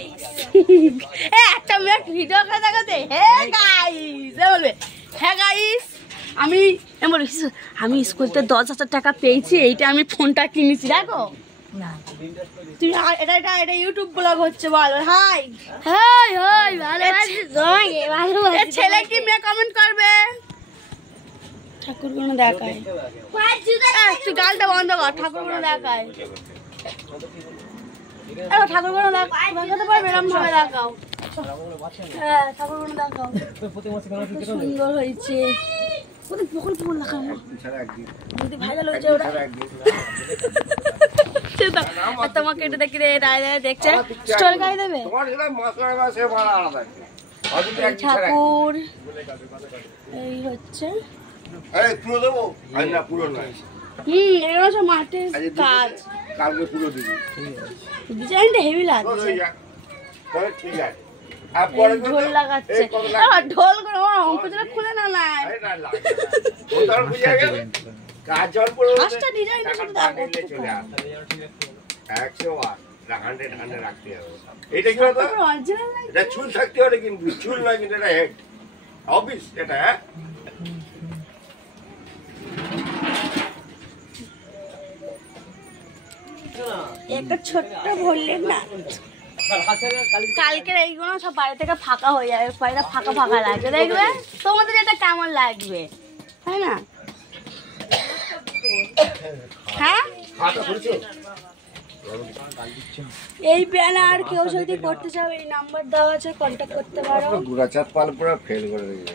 Guys একটা মেয়ে video করে দেখাতে হে গাইস বলবে হ্যাঁ গাইস আমি স্কুল থেকে 10,000 টাকা পেয়েছি, এইটা আমি ফোনটা কিনেছি। দেখো না তুমি এটা ইউটিউব ব্লগ হচ্ছে, বল হাই হাই হাই ভালো ছেলে কি মেয়ে কমেন্ট করবে? ঠাকুর কোনো দেখায় তুই গালটা বন্ধ কর, ঠাকুর কোনো দেখায় ঠাকুর কোনো দেখাতে পারবে এরকম ভাবে দেখাও। হ্যাঁ ঠাকুর কোনো দেখাও, সুন্দর হয়েছে। তোমাকে এটা দেখে দেখছে স্টোর গাড়ি দেবে ঠাকুর এই হচ্ছে এগুলো সব মাটির কাজ, ডিজাইনটা হেভি লাগছে। ঢোল লাগাচ্ছে, ঢোল করে অঙ্কুচটা খুলে না নাই ডিজাইনটা শুধু এটা চুল থাকতে হবে কিন্তু চুল নয়, কিন্তু এটা হেড অফিস এটা। একটা ছোট্ট বললেন না কালকের এইগুলো সব বাড়ি থেকে ফাঁকা হয়ে যাবে, বাড়িটা ফাঁকা ফাঁকা লাগবে, দেখবে তোমাদের এটা কেমন লাগবে তাই না? হ্যাঁ এই ব্যানার কেউ যদি করতে চাও এই নাম্বার দেওয়া আছে, কন্ট্যাক্ট করতে পারো। গুড়া চাপ পাল পুরো ফেল করে দিয়েছে।